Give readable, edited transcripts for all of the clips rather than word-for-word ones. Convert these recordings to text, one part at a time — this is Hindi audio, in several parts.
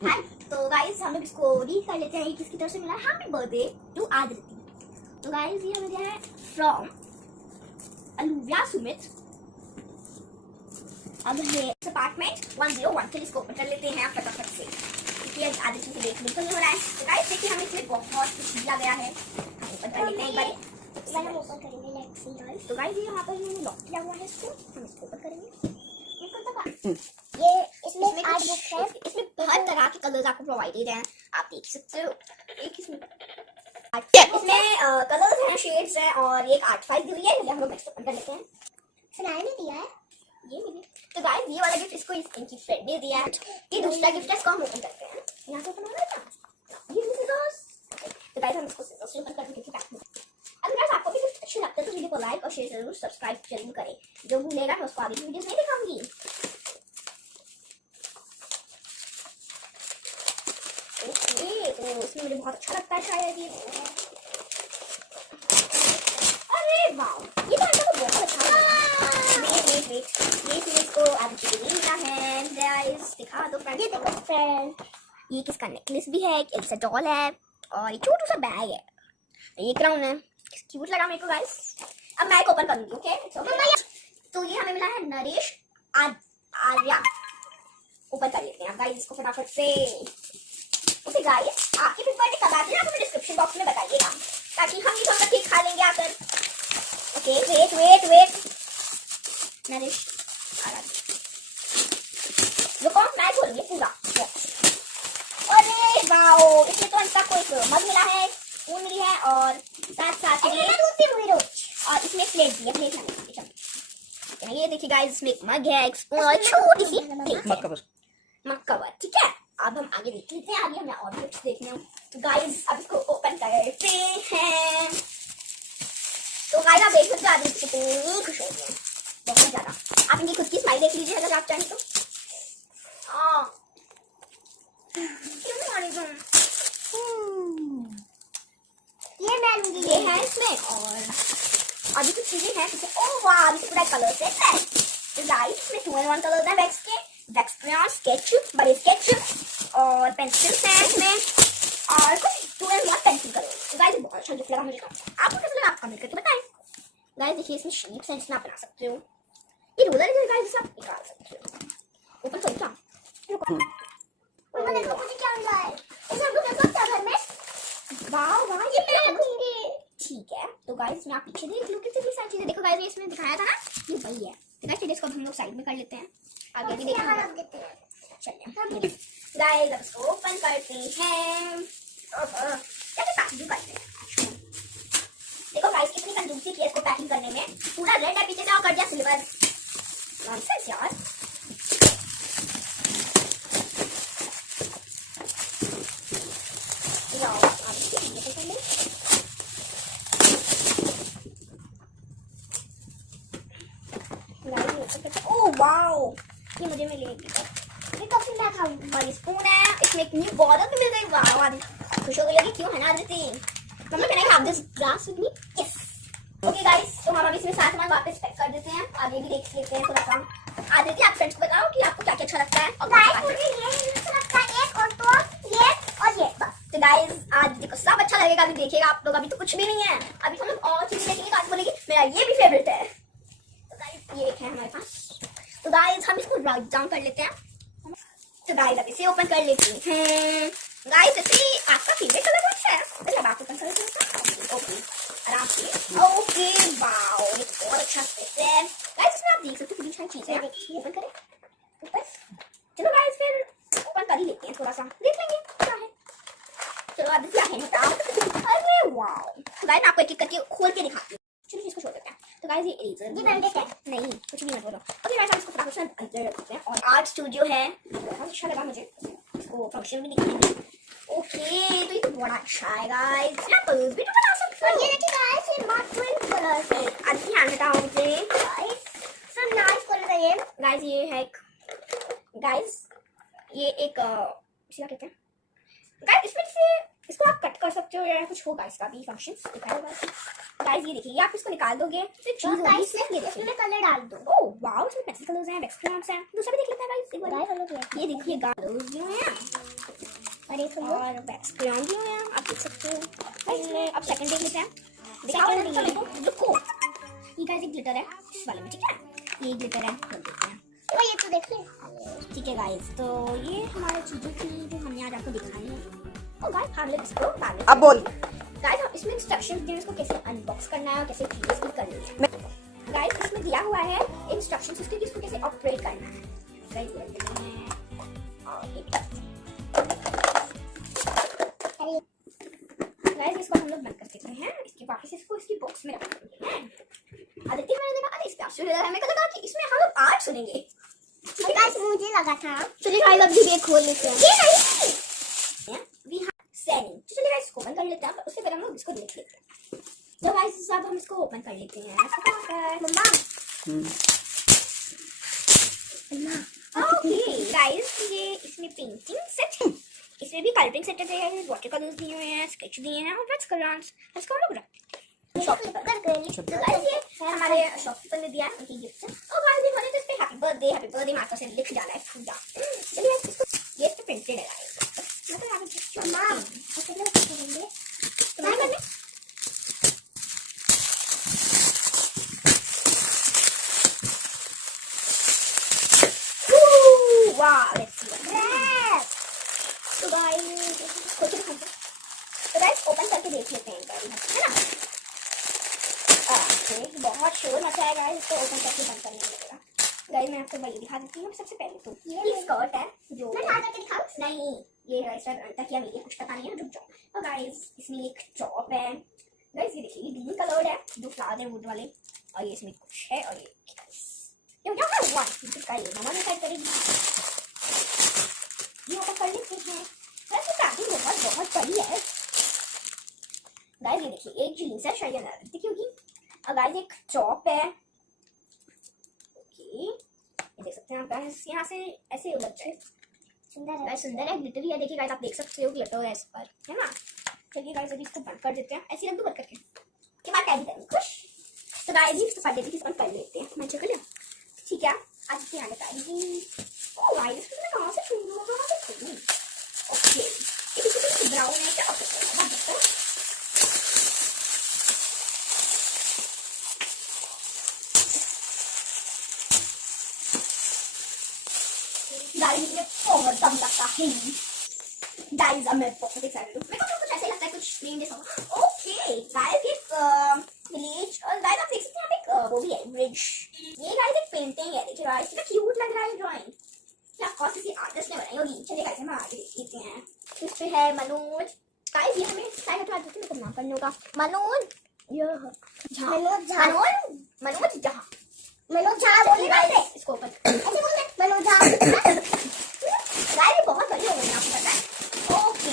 हाय, तो गाइस हम लोग इसको रीड कर लेते हैं किसकी तरफ से मिला है। Happy birthday to Adriti. तो गाइस ये हमें दिया है फ्रॉम अलुव्या सुमित। अब ये अपार्टमेंट 101 के इसको ओपन कर लेते हैं फटाफट से, क्योंकि आज आदृति से देख बिल्कुल नहीं हो रहा है। तो गाइस देखिए हमें इसमें बहुत कुछ दिया गया है। हम ओपन कर लेते हैं एक बार। हम ओपन करेंगे लेट्स सी गाइस। तो गाइस ये यहाँ पर इन्होंने लॉक किया हुआ है इसको, हम इसको ओपन करेंगे। ये इसमें आर्ट बुक है, इसमें हर तरह के कलर्स आपको प्रोवाइडेड हैं, आप देख सकते हो। एक इसमें कलर्स हैं, शेड्स हैं और एक आर्ट फाइल दी हुई है। हम लोग नेक्स्ट ओपन कर लेते हैं। सुनाई में दिया है ये मिले। तो गाइस ये वाला गिफ्ट इसको इनकी फ्रेंड ने दिया है। ये दूसरा गिफ्ट है, इसको हम ओपन करते हैं। यहाँ से ओपन हो रहा है ये सिजर्स। तो गाइस हम इसको सिजर्स से ओपन करते हैं क्योंकि अगर गाइस आपको भी कुछ अच्छा लगता है तो वीडियो को लाइक और शेयर जरूर, सब्सक्राइब जरूर करें। जो भूलेगा मैं उसको आगे वीडियोस नहीं दिखाऊंगी। तो इसमें मुझे बहुत अच्छा लगता है शायद ये। अरे वाह ये तो बहुत अच्छा है। वेट ये इसको आदृति को मिला है। गाइस दिखा दो फ्रेंड्स, ये देखो फ्रेंड, ये किसका नेकलेस भी है, एक डॉल है और ये छोटा सा बैग है, ये क्राउन है। क्यूट लगा मेरे को गाइस। अब मैं ओपन करूंगी। ओके तो ये हमें मिला है नरेश आर्या। ओपन कर लेते हैं गाइस इसको फटाफट से। ओके गाइस आपकी भी बर्थडे कब आती है आप हमें डिस्क्रिप्शन बॉक्स में बताइएगा, ताकि हम भी थोड़ा केक खा लेंगे आकर। ओके वेट नरेश रुको मैं खोलूंगी पूरा। अरे वाओ इसमें तो अंता कोई मग मिला है, स्पून मिली है और साथ में दूध भी हुई रोज, और इसमें प्लेट भी है। प्लेट ये देखिए गाइस इसमें एक मग है, एक स्पून और छोटी सी मग कवर। ठीक है अब हम आगे देख लेते हैं। आगे हमें और गिफ्ट्स देखने हैं। तो गाइस अब इसको ओपन करते हैं। तो गाइस आप देख सकते हो आदृति कितनी खुश हो गई है, बहुत ज्यादा। आप इनकी खुद की स्माइल देख लीजिए अगर आप चाहें तो। ये मैं लूंगी, ये है इसमें और अभी कुछ चीजें हैं। ओह वाह इसमें पूरा कलर सेट है। तो गाइस इसमें 2-in-1 कलर्स हैं वैक्स के, वैक्स क्रेयॉन, स्केच, बड़े स्केच और पेंसिल्स हैं इसमें और कुछ 2-in-1 पेंसिल कलर। तो गाइस बहुत अच्छा गिफ्ट लगा मुझे। आपको कैसा लगा आप कमेंट करके बताएं। गाइस देखिए इसमें शेप्स हैं जिसमें आप बना सकते हो। ये रोलर है गाइस, आप निकाल सकते हो। ओपन करो क्या? ओपन देखो मुझे क्या मिला है। इसे हम लोग रख सकते हैं घर में। वाह ये मैं रखूंगी। ठीक है तो गाइस मैं आप पीछे देख लो कितनी सारी चीजें। देखो गाइस इसमें दिखाया था ना, ये वही है। तो गाइस इसको हम लोग साइड में कर लेते हैं, आगे भी देखना है। चलिए गाइस अब इसको ओपन करते हैं। कैसे पैकिंग करते हैं देखो गाइस कितनी कंजूसी की है इसको पैकिंग करने में। पूरा रेड है पीछे से और कर दिया सिल्वर। नॉनसेंस यार। ओह वाओ ये मुझे मिलेगी। ये कब से मैं खाऊंगी। बड़ी स्पून है, इसमें एक न्यू बॉटल भी मिल गई। वाह आदृति खुश हो गई होगी, क्यों है ना Adriti? Mummy can I have this glass with me? Yes. Okay guys तो हम अभी इसमें सारा सामान वापस पैक कर देते हैं। आगे भी देख लेते हैं थोड़ा सा। आदृति आप फ्रेंड्स को बताओ कि आपको क्या क्या अच्छा लगता है। और गाइस मुझे ये अच्छा लगता है एक और तो ये और ये बस। तो गाइस आदृति को सब अच्छा लगेगा, अभी देखिएगा आप लोग। अभी तो कुछ भी नहीं है, अभी हम लोग और चीजें देखेंगे तो आज बोलेगी मेरा ये भी फेवरेट है। तो गाइस ये एक है हमारे पास। तो गाइस हम इसको राइट डाउन कर लेते हैं। तो गाइस अब इसे ओपन कर लेते हैं। गाइस इसमें आपका फेवरेट कलर कौन सा है? चलिए आप ओपन कर लेते हैं। ओके आराम से। ओके वाओ ये बहुत अच्छा स्पेस है। गाइस इसमें आप देख सकते हो कितनी सारी चीजें हैं। देखिए ओपन करें ऊपर। चलो गाइस फिर ओपन कर ही लेते हैं, थोड़ा सा देख लेंगे क्या है। चलो अब क्या है बताओ। अरे वाओ गाइस मैं आपको एक एक करके खोल के दिखाती हूँ। चलो इसको छोड़ देते हैं। तो गाइस ये इरेजर ये बैंडेज है। नहीं कुछ भी मत बोलो। ओके गाइस हम इसको फटाफट से अंदर रख देते हैं। और आर्ट स्टूडियो है, बहुत अच्छा लगा मुझे। इसको फंक्शन भी दिखाएंगे। ओके तो ये तो बड़ा अच्छा है गाइस। मैं कलर्स भी तो बना सकते हो। ये देखिए गाइस ये मॉडर्न कलर्स है। आज ध्यान हटाओ मुझे गाइस, सब नाइस कलर है ये। गाइस ये है गाइस ये एक इसे क्या कहते हैं गाइस, इसमें से इसको आप कट कर सकते हो या कुछ होगा इसका भी फंक्शन दिखाएगा। गाइस ये देखिए आप इसको निकाल दोगे तो चीज होगी इसमें। ये देखिए कलर डाल दो। ओह वाओ इसमें पेंसिल कलर्स हैं, वैक्स क्रेयॉन्स हैं। दूसरा भी देख लेते हैं गाइस एक बार। ये देखिए कलर्स जो हैं और बैक्स क्रेयॉन भी हैं, आप देख सकते हो। अब सेकंड देख लेते हैं। देखो ये गाइस एक ग्लिटर है इस वाले में, ठीक है, ये ग्लिटर है, खोल देते हैं। तो ये तो देख ले, ठीक है गाइस। तो ये हमारी चीजें थी जो हमने आज आपको दिखाई है। और गाइस हम लोग इसको बाद में, अब बोल गाइस हम इसमें इंस्ट्रक्शंस दिए हैं इसको कैसे अनबॉक्स करना है और कैसे चीजें इसकी करनी है। गाइस इसमें दिया हुआ है इंस्ट्रक्शंस उसके, इसको कैसे ऑपरेट करना है। गाइस ये देखते हैं गाइस इसको हम लोग बंद कर देते हैं। इसके वापस इसको इसकी बॉक्स में रख देंगे हैं। आदित्य मैंने देखा अरे स्पेशल लगा है, मेरे को लगा कि इसमें हम लोग आर्ट सुनेंगे। गाइस मुझे लगा था, चलिए गाइस अब ये खोल लेते हैं। ये नहीं वी हैव सेलिंग, चलिए गाइस इसको ओपन कर लेते हैं, पर उससे पहले हम लोग इसको देख लेते हैं। तो गाइस अब हम इसको ओपन कर लेते हैं। मम्मा ओके गाइस ये इसमें पेंटिंग सेट है, इसमें भी कलरिंग सेट है, वाटर कलर्स दिए हुए हैं, स्केच दिए हैं और बस कलर्स। इसको हम लोग रखते हैं शॉपकीपर कर गाइस। ये हमारे शॉपकीपर ने दिया है उनकी गिफ्ट से। और गाइस ये मैंने तो इस पे हैप्पी बर्थडे माता से लिख डाला है पूरा। चलिए इसको ये तो प्रिंटेड है गाइस, मतलब यहां पे मम्मा ऐसे लोग करेंगे तो मैं करने वाह लेट्स सी तो गाइस ओपन करके देख लेते हैं गाइस, है ना। बहुत शोर मचा है गाइस, इसको ओपन करके बंद करने लगेगा। गाइस मैं आपको वही दिखा देती हूँ सबसे पहले। तो ये स्कर्ट है जो मैं उठा करके दिखाऊं, नहीं ये गाइस तक या मेरे कुछ पता नहीं है, रुक जाओ। और गाइस इसमें एक टॉप है गाइस, ये देखिए ग्रीन कलर है, जो फ्लावर है वुड वाले, और ये इसमें कुछ है। और ये क्या है वन इसका, ये मम्मा ने साइड करेगी, ये ओपन कर लेते हैं। वैसे पैकिंग बहुत बड़ी है गाइस। ये देखिए एक जीन्स है, शायद आदित्य की होगी। और गाइस एक टॉप है, ओके ये देख सकते हैं आप गाइस, यहाँ से ऐसे उलट जाए, सुंदर है गाइस, सुंदर है, ग्लिटर ही है। देखिए गाइस आप देख सकते हो ग्लिटर है इस पर, है ना। चलिए गाइस अभी इसको बंद कर देते हैं, ऐसे रख दो बंद करके के बाद कैदी करेंगे खुश। तो गाइस इसको फट देते हैं, इसको कर लेते हैं। मैं चेक कर लिया, ठीक है। आज के आने पाएगी ओ गाइस, इसको मैं कहां से छूऊं, ओके ये किसी ब्राउन है क्या होता है। गाइस में बहुत दम लगता है गाइस, अब मैं बहुत एक्साइटेड हूं। मेरे को कुछ ऐसा लगता है कुछ क्रीम जैसा। ओके गाइस एक विलेज, और गाइस आप देख सकते हैं यहाँ पे वो भी है ब्रिज। ये गाइस एक पेंटिंग है, देखिए गाइस कितना क्यूट लग रहा है ड्राइंग, क्या ऑफ कोर्स किसी आर्टिस्ट ने बनाई होगी। चलिए गाइस हम आगे देखते हैं। इस पे है मनोज गाइस, ये हमें साइड हटा देते हैं, मेरे को नाम पढ़ने होगा। मनोज जहाँ बोलिए गाइस, इसको ओपन ऐसे बोलते हैं मनोज जहाँ। गाइस ये बहुत बड़ी हो गई, आपको पता है। ओके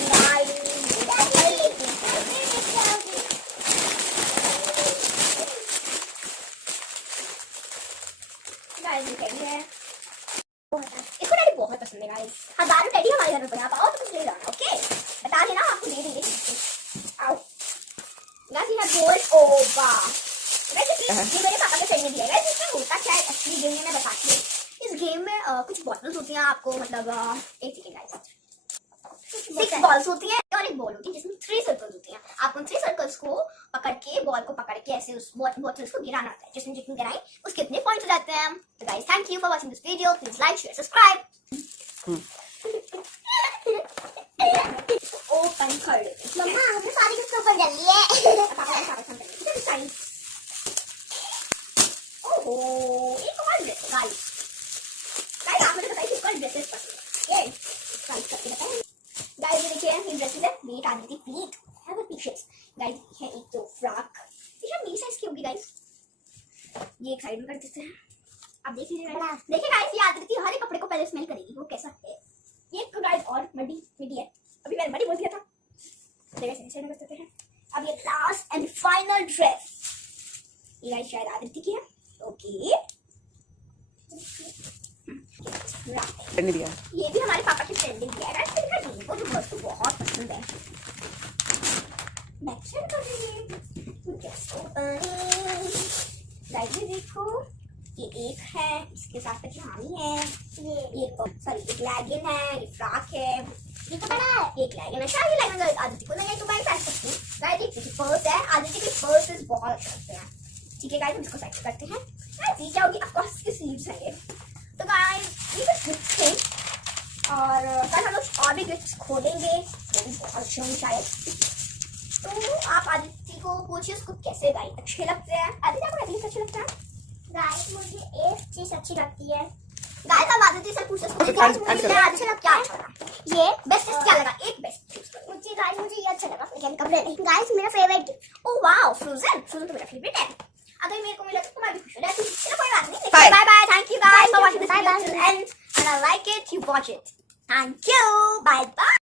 गाइस टेडी है, इसको टेडी बहुत पसंद है गाइस। हजारों टेडी हमारे घर में पड़े, आप आओ तो कुछ ले जाना, ओके बता देना, आपको दे देंगे। आओ गाइस ये है गोल्ड ओवा गाइस, ये मेरे पापा के फ्रेंड ने दिया है गाइस। इसमें होता क्या है एक्चुअली गेम में मैं बताती हूँ। इस गेम में कुछ बॉटल्स होती हैं, आपको मतलब एक सेकंड गाइस, 6 बॉल्स होती है और एक बॉल होती है जिसमें 3 सर्कल्स होती हैं। आपको 3 सर्कल्स को पकड़ के, बॉल को पकड़ के ऐसे उस बॉटल्स को गिराना होता है, जिसमें जितनी गिराएं उसके इतने पॉइंट्स हो जाते हैं। तो guys thank you for watching this video, please like share subscribe. Open कर लेते हैं मम्मा, हमने सारी कुछ ओपन कर ली है। पापा ने सारा ओपन कर लिया, कितना साइज। ओहो एक और ड्रेस गाइस, आप मुझे बताइए किसको ड्रेसेस पसंद है, ये गाइस करके बताएं। गाइस ये देखिए ये ड्रेसेस है, ये आदिति प्लीट है वो टी-शर्ट्स गाइस, है एक तो फ्रॉक, टी-शर्ट मेरी साइज की होगी गाइस। ये एक साइड में कर देते हैं, आप देख लीजिए गाइस। देखिए गाइस ये आदिति हर एक कपड़े को पहले स्मेल करेगी वो कैसा है। ये तो गाइस और मिडी है, अभी मैंने बड़ी बोल दिया था। देखिए ऐसे कर देते हैं। अब ये लास्ट एंड फाइनल ड्रेस, ये गाइस शायद आदिति की है, ओके दिया। ये भी हमारे पापा की फ्रेंड ने दिया है गाइस, वो तो बहुत पसंद है। बैक साइड कर देंगे, गाइस ये देखो ये एक है, इसके साथ पजामी है, ये सॉरी एक लेगिन है, ये फ्रॉक है, ये तो बड़ा है। एक लाइक एंड शायद ये लाइक मैं आदित्य को मैं एक बार पहन सकती हूँ। गाइस देखिए कि पर्स है, आदित्य के पर्सेस बहुत अच्छे लगते हैं। ठीक है गाइस, हम इसको सेट करते हैं। गाइस ये क्या होगी, ऑफ कोर्स इसके स्लीव्स हैं ये। तो गाइस ये कुछ गिफ्ट थे और कल हम लोग और भी गिफ्ट्स खोलेंगे, वो भी बहुत अच्छे होंगे शायद। तो आप आदित्य को पूछिए उसको कैसे गाइस अच्छे लगते हैं। आदित्य आपको नेकलेस अच्छे लगता है? गाइस मुझे एक चीज अच्छी लगती है। गाइस आप आदित्य से पूछो मुझे क्या अच्छा लगा, ये बेस्ट क्या लगा, एक बेस्ट मुझे। गाइस मुझे ये अच्छा लगा कपड़े नहीं। गाइस मेरा फेवरेट, ओह वाओ फ्रोजन तो मेरा फेवरेट है। अगर मेरे को मिला तो मैं भी खुश हो जाती। चलो कोई बात नहीं। Bye bye, thank you guys for watching this video and I like it, you watch it. Thank you, bye bye.